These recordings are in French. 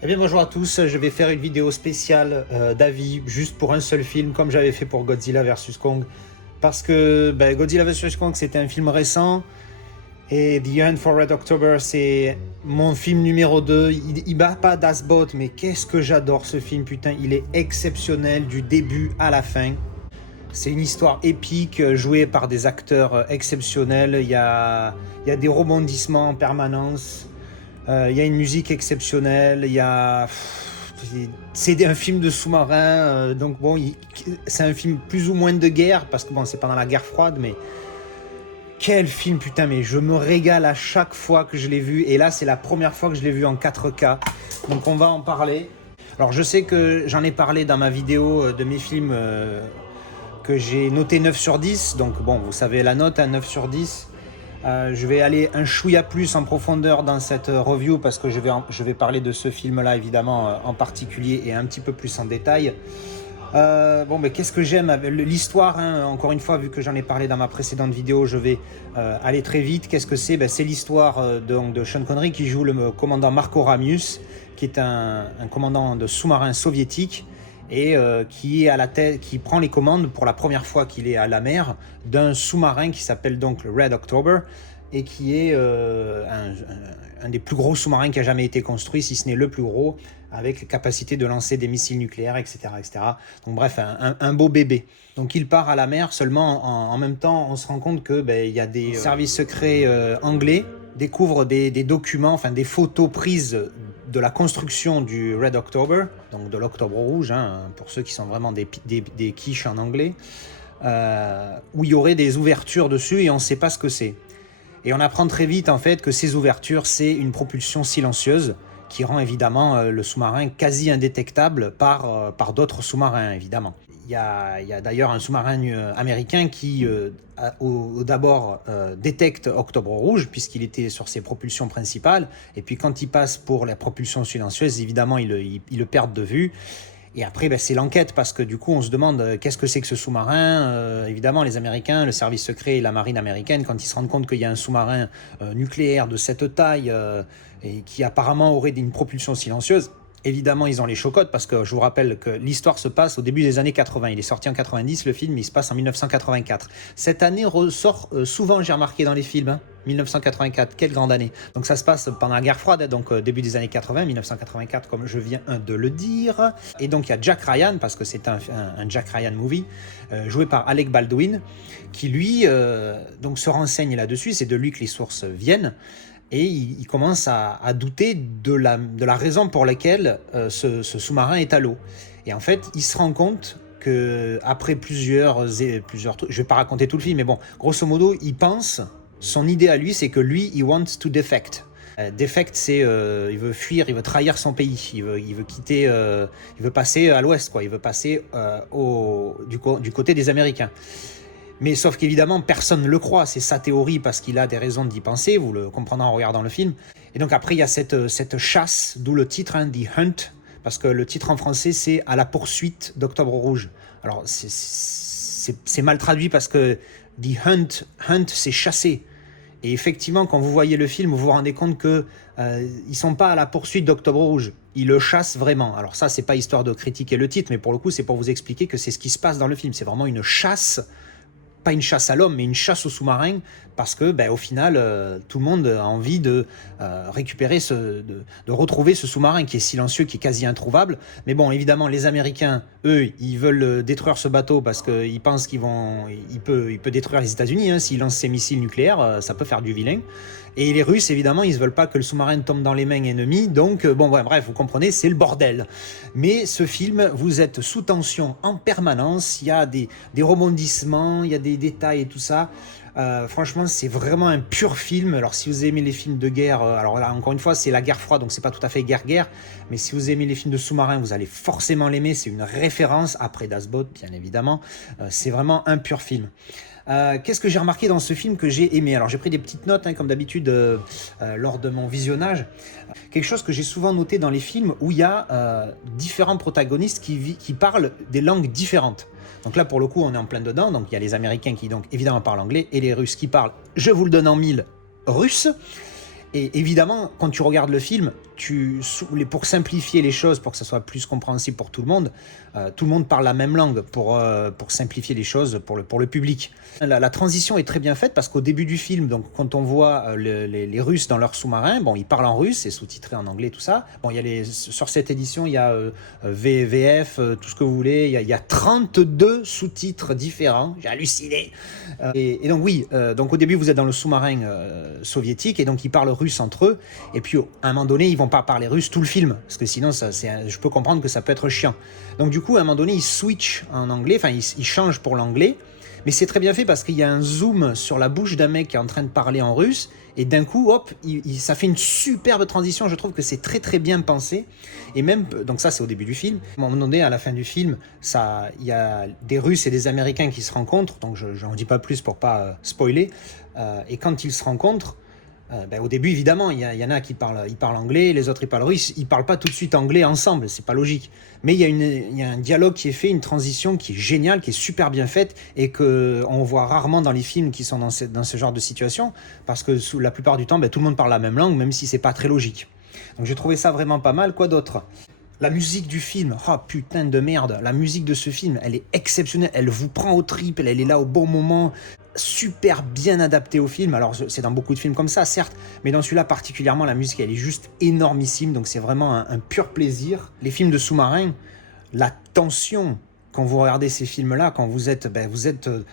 Eh bien bonjour à tous, je vais faire une vidéo spéciale d'avis juste pour un seul film comme j'avais fait pour Godzilla vs Kong parce que Godzilla vs Kong c'était un film récent et The Hunt for Red October c'est mon film numéro 2. Il bat pas Das Boot mais qu'est-ce que j'adore ce film, putain, il est exceptionnel du début à la fin. C'est une histoire épique jouée par des acteurs exceptionnels, il y a des rebondissements en permanence. Il y a une musique exceptionnelle, il y a... C'est un film de sous-marin, donc bon, c'est un film plus ou moins de guerre, parce que bon, c'est pendant la guerre froide, mais quel film, putain, mais je me régale à chaque fois que je l'ai vu, et là, c'est la première fois que je l'ai vu en 4K, donc on va en parler. Alors, je sais que j'en ai parlé dans ma vidéo de mes films que j'ai noté 9 sur 10, donc bon, vous savez la note, 9 sur 10. Je vais aller un chouïa plus en profondeur dans cette review parce que je vais parler de ce film-là évidemment en particulier et un petit peu plus en détail. Bon, mais qu'est-ce que j'aime l'histoire, hein, encore une fois, vu que j'en ai parlé dans ma précédente vidéo, je vais aller très vite. Qu'est-ce que c'est? C'est l'histoire de Sean Connery qui joue le commandant Marco Ramius, qui est un commandant de sous-marin soviétique et qui est à la tête, qui prend les commandes pour la première fois qu'il est à la mer d'un sous-marin qui s'appelle donc le Red October et qui est un des plus gros sous-marins qui a jamais été construit, si ce n'est le plus gros, avec la capacité de lancer des missiles nucléaires, etc. etc. Donc bref, un beau bébé. Donc il part à la mer, seulement en même temps, on se rend compte que il y a des services secrets anglais découvrent des documents, enfin des photos prises de la construction du Red October, donc de l'Octobre Rouge, hein, pour ceux qui sont vraiment des quiches en anglais, où il y aurait des ouvertures dessus et on ne sait pas ce que c'est. Et on apprend très vite en fait que ces ouvertures, c'est une propulsion silencieuse qui rend évidemment le sous-marin quasi indétectable par d'autres sous-marins évidemment. Il y a d'ailleurs un sous-marin américain qui d'abord détecte Octobre Rouge puisqu'il était sur ses propulsions principales, et puis quand il passe pour la propulsion silencieuse, évidemment il le perd de vue. Et après, c'est l'enquête, parce que du coup, on se demande qu'est-ce que c'est que ce sous-marin. Évidemment, les Américains, le service secret et la marine américaine, quand ils se rendent compte qu'il y a un sous-marin nucléaire de cette taille et qui apparemment aurait une propulsion silencieuse, évidemment, ils ont les chocottes, parce que je vous rappelle que l'histoire se passe au début des années 80. Il est sorti en 90, le film, il se passe en 1984. Cette année ressort souvent, j'ai remarqué dans les films, hein, 1984, quelle grande année. Donc ça se passe pendant la guerre froide, donc début des années 80, 1984, comme je viens de le dire. Et donc il y a Jack Ryan, parce que c'est un Jack Ryan movie, joué par Alec Baldwin, qui lui donc se renseigne là-dessus, c'est de lui que les sources viennent. Et il commence à douter de la raison pour laquelle ce sous-marin est à l'eau. Et en fait, il se rend compte que après plusieurs trucs, je vais pas raconter tout le film, mais bon, grosso modo, il pense, son idée à lui, c'est que lui, he wants to defect. Defect, c'est il veut fuir, il veut trahir son pays, il veut quitter, il veut passer à l'ouest, quoi. Il veut passer du côté des Américains. Mais sauf qu'évidemment, personne ne le croit, c'est sa théorie parce qu'il a des raisons d'y penser, vous le comprendrez en regardant le film. Et donc après, il y a cette chasse, d'où le titre, hein, The Hunt, parce que le titre en français, c'est « À la poursuite d'Octobre Rouge ». Alors, c'est mal traduit parce que The Hunt, c'est chasser. Et effectivement, quand vous voyez le film, vous vous rendez compte que ils sont pas à la poursuite d'Octobre Rouge. Ils le chassent vraiment. Alors ça, c'est pas histoire de critiquer le titre, mais pour le coup, c'est pour vous expliquer que c'est ce qui se passe dans le film. C'est vraiment une chasse, pas une chasse à l'homme, mais une chasse aux sous-marins, parce que au final, tout le monde a envie de récupérer, de retrouver ce sous-marin qui est silencieux, qui est quasi introuvable. Mais bon, évidemment, les Américains, eux, ils veulent détruire ce bateau parce qu'ils pensent il peut détruire les États-Unis, hein, s'il lance ses missiles nucléaires, ça peut faire du vilain. Et les Russes, évidemment, ils ne veulent pas que le sous-marin tombe dans les mains ennemies, donc bref, vous comprenez, c'est le bordel. Mais ce film, vous êtes sous tension en permanence, il y a des rebondissements, il y a des détails et tout ça. Franchement, c'est vraiment un pur film. Alors, si vous aimez les films de guerre, alors là, encore une fois, c'est la guerre froide, donc c'est pas tout à fait guerre-guerre, mais si vous aimez les films de sous-marins, vous allez forcément l'aimer. C'est une référence, après Das Boot, bien évidemment. C'est vraiment un pur film. Qu'est-ce que j'ai remarqué dans ce film que j'ai aimé? Alors j'ai pris des petites notes, hein, comme d'habitude lors de mon visionnage. Quelque chose que j'ai souvent noté dans les films où il y a différents protagonistes qui parlent des langues différentes. Donc là pour le coup on est en plein dedans, donc il y a les Américains qui donc évidemment parlent anglais et les Russes qui parlent, je vous le donne en mille, russe. Et évidemment, quand tu regardes le film, pour simplifier les choses, pour que ça soit plus compréhensible pour tout le monde parle la même langue pour simplifier les choses pour le public. La transition est très bien faite parce qu'au début du film, donc, quand on voit les Russes dans leur sous-marin, bon, ils parlent en russe, c'est sous-titré en anglais, tout ça. Bon, sur cette édition, il y a VF, tout ce que vous voulez. Il y a 32 sous-titres différents. J'ai halluciné. Et donc oui, donc au début, vous êtes dans le sous-marin soviétique et donc ils parlent russe entre eux. Et puis à un moment donné, ils vont pas parler russe tout le film parce que sinon, je peux comprendre que ça peut être chiant. Donc du coup, à un moment donné, ils switchent en anglais, enfin ils changent pour l'anglais. Mais c'est très bien fait parce qu'il y a un zoom sur la bouche d'un mec qui est en train de parler en russe et d'un coup, hop, ça fait une superbe transition. Je trouve que c'est très très bien pensé. Et même, donc ça c'est au début du film. À un moment donné, à la fin du film, il y a des Russes et des Américains qui se rencontrent. Donc je n'en dis pas plus pour pas spoiler. Et quand ils se rencontrent, au début, évidemment, il y en a qui parlent anglais, les autres ils parlent russe. Ils parlent pas tout de suite anglais ensemble, c'est pas logique. Mais il y a un dialogue qui est fait, une transition qui est géniale, qui est super bien faite et que on voit rarement dans les films qui sont dans ce genre de situation, parce que la plupart du temps, tout le monde parle la même langue, même si c'est pas très logique. Donc j'ai trouvé ça vraiment pas mal. Quoi d'autre ? La musique du film, oh putain de merde, la musique de ce film, elle est exceptionnelle, elle vous prend aux tripes, elle est là au bon moment, super bien adaptée au film. Alors c'est dans beaucoup de films comme ça, certes, mais dans celui-là particulièrement, la musique elle est juste énormissime, donc c'est vraiment un pur plaisir. Les films de sous-marins, la tension, quand vous regardez ces films-là, quand vous êtes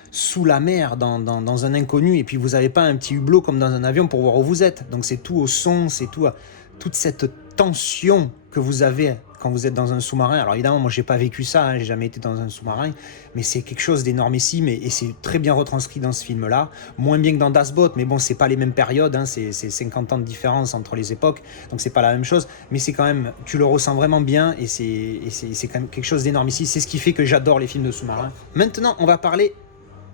sous la mer, dans un inconnu, et puis vous n'avez pas un petit hublot comme dans un avion pour voir où vous êtes, donc c'est tout au son, c'est tout à toute cette tension que vous avez quand vous êtes dans un sous-marin. Alors évidemment, moi j'ai pas vécu ça, j'ai jamais été dans un sous-marin, mais c'est quelque chose d'énormissime et c'est très bien retranscrit dans ce film-là. Moins bien que dans Das Boot, mais bon, c'est pas les mêmes périodes, c'est 50 ans de différence entre les époques, donc c'est pas la même chose, mais c'est quand même, tu le ressens vraiment bien et c'est quand même quelque chose d'énormissime. C'est ce qui fait que j'adore les films de sous-marins. Maintenant, on va parler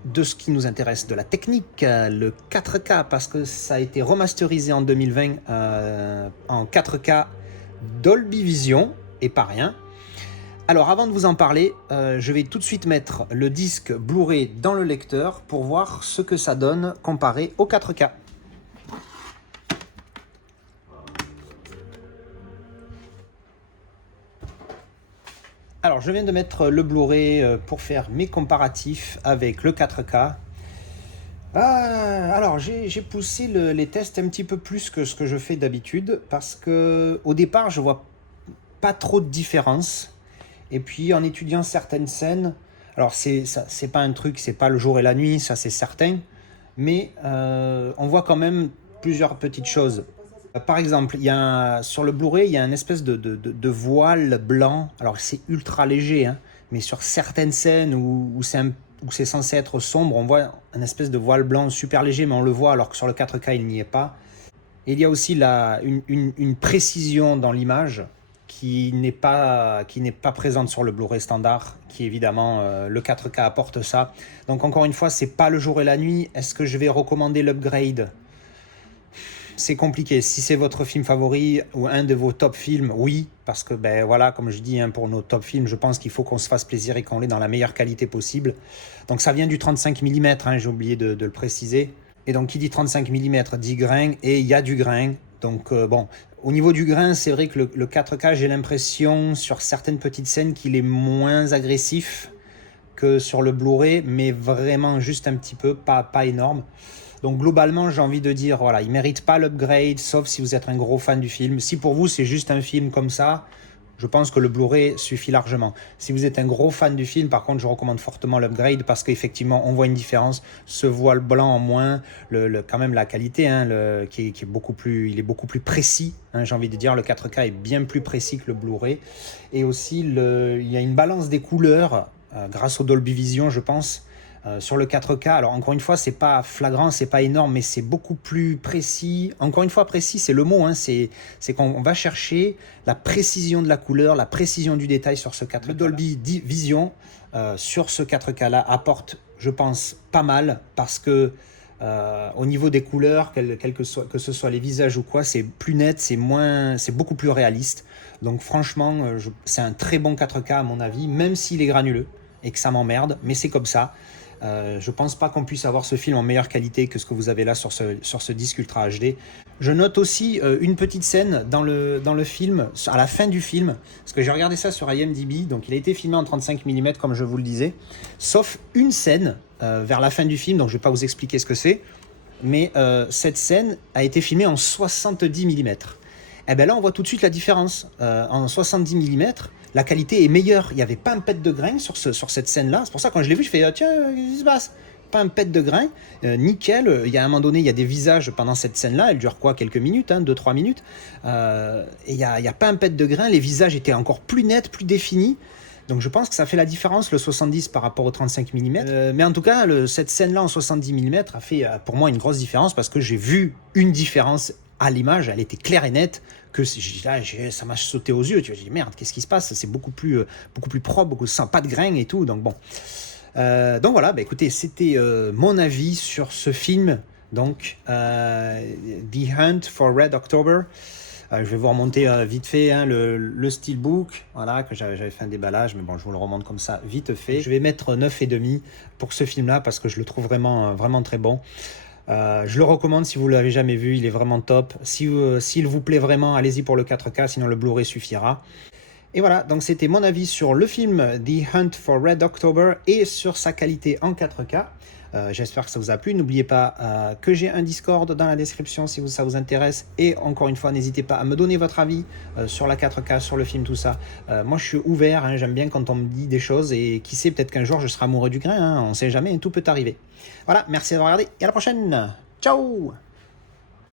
de ce qui nous intéresse, de la technique, le 4K, parce que ça a été remasterisé en 2020 en 4K Dolby Vision, et pas rien. Alors avant de vous en parler, je vais tout de suite mettre le disque Blu-ray dans le lecteur pour voir ce que ça donne comparé au 4K. Alors je viens de mettre le Blu-ray pour faire mes comparatifs avec le 4K. Alors j'ai poussé les tests un petit peu plus que ce que je fais d'habitude parce que au départ je vois pas trop de différence et puis en étudiant certaines scènes, alors c'est pas un truc, c'est pas le jour et la nuit, ça c'est certain, mais on voit quand même plusieurs petites choses. Par exemple, sur le Blu-ray, il y a une espèce de voile blanc. Alors c'est ultra léger, hein, mais sur certaines scènes où c'est censé être sombre, on voit une espèce de voile blanc super léger, mais on le voit alors que sur le 4K, il n'y est pas. Et il y a aussi une précision dans l'image qui n'est pas présente sur le Blu-ray standard, qui évidemment, le 4K apporte ça. Donc encore une fois, c'est pas le jour et la nuit. Est-ce que je vais recommander l'upgrade ? C'est compliqué. Si c'est votre film favori ou un de vos top films, oui, parce que voilà, comme je dis, hein, pour nos top films, je pense qu'il faut qu'on se fasse plaisir et qu'on l'ait dans la meilleure qualité possible. Donc ça vient du 35 mm, hein, j'ai oublié de le préciser. Et donc qui dit 35 mm dit grain, et il y a du grain. Donc bon, au niveau du grain, c'est vrai que le 4K, j'ai l'impression sur certaines petites scènes qu'il est moins agressif que sur le Blu-ray, mais vraiment juste un petit peu, pas énorme. Donc globalement, j'ai envie de dire, voilà, il ne mérite pas l'upgrade, sauf si vous êtes un gros fan du film. Si pour vous, c'est juste un film comme ça, je pense que le Blu-ray suffit largement. Si vous êtes un gros fan du film, par contre, je recommande fortement l'upgrade parce qu'effectivement, on voit une différence. Ce voile blanc en moins, quand même la qualité, hein, qui est beaucoup plus, il est beaucoup plus précis. Hein, j'ai envie de dire, le 4K est bien plus précis que le Blu-ray. Et aussi, il y a une balance des couleurs grâce au Dolby Vision, je pense. Sur le 4K, alors encore une fois, c'est pas flagrant, c'est pas énorme, mais c'est beaucoup plus précis. Encore une fois, précis, c'est le mot, hein, c'est qu'on va chercher la précision de la couleur, la précision du détail sur ce 4K. Le Dolby Vision sur ce 4K-là apporte, je pense, pas mal parce que au niveau des couleurs, que ce soit les visages ou quoi, c'est plus net, c'est beaucoup plus réaliste. Donc franchement, c'est un très bon 4K à mon avis, même s'il est granuleux et que ça m'emmerde, mais c'est comme ça. Je pense pas qu'on puisse avoir ce film en meilleure qualité que ce que vous avez là sur ce disque Ultra HD. Je note aussi une petite scène dans le film, à la fin du film, parce que j'ai regardé ça sur IMDb, donc il a été filmé en 35 mm comme je vous le disais, sauf une scène vers la fin du film, donc je ne vais pas vous expliquer ce que c'est, mais cette scène a été filmée en 70 mm. Et bien là on voit tout de suite la différence. En 70 mm, la qualité est meilleure, il n'y avait pas un pet de grain sur cette scène-là, c'est pour ça que quand je l'ai vu, je fais tiens, qu'est-ce qui se passe? Pas un pet de grain, nickel. Il y a un moment donné, il y a des visages pendant cette scène-là, elle dure quoi, quelques minutes, 2-3 minutes, et il n'y a pas un pet de grain, les visages étaient encore plus nets, plus définis, donc je pense que ça fait la différence, le 70 par rapport au 35 mm, mais en tout cas, cette scène-là en 70 mm a fait pour moi une grosse différence, parce que j'ai vu une différence à l'image, elle était claire et nette, que là, ça m'a sauté aux yeux, tu vois, j'ai dit merde, qu'est-ce qui se passe, c'est beaucoup plus propre, sans pas de grain et tout, donc bon. Donc voilà, écoutez, c'était mon avis sur ce film, donc The Hunt for Red October. Je vais vous remonter vite fait le steelbook, voilà, que j'avais fait un déballage, mais bon, je vous le remonte comme ça vite fait. Je vais mettre 9,5 pour ce film-là, parce que je le trouve vraiment, vraiment très bon. Je le recommande si vous ne l'avez jamais vu, il est vraiment top. S'il vous plaît vraiment, allez-y pour le 4K, sinon le Blu-ray suffira. Et voilà, donc c'était mon avis sur le film The Hunt for Red October et sur sa qualité en 4K. J'espère que ça vous a plu. N'oubliez pas que j'ai un Discord dans la description si ça vous intéresse. Et encore une fois, n'hésitez pas à me donner votre avis sur la 4K, sur le film, tout ça. Moi, je suis ouvert, j'aime bien quand on me dit des choses. Et qui sait, peut-être qu'un jour, je serai amoureux du grain. On ne sait jamais, tout peut arriver. Voilà, merci d'avoir regardé et à la prochaine. Ciao!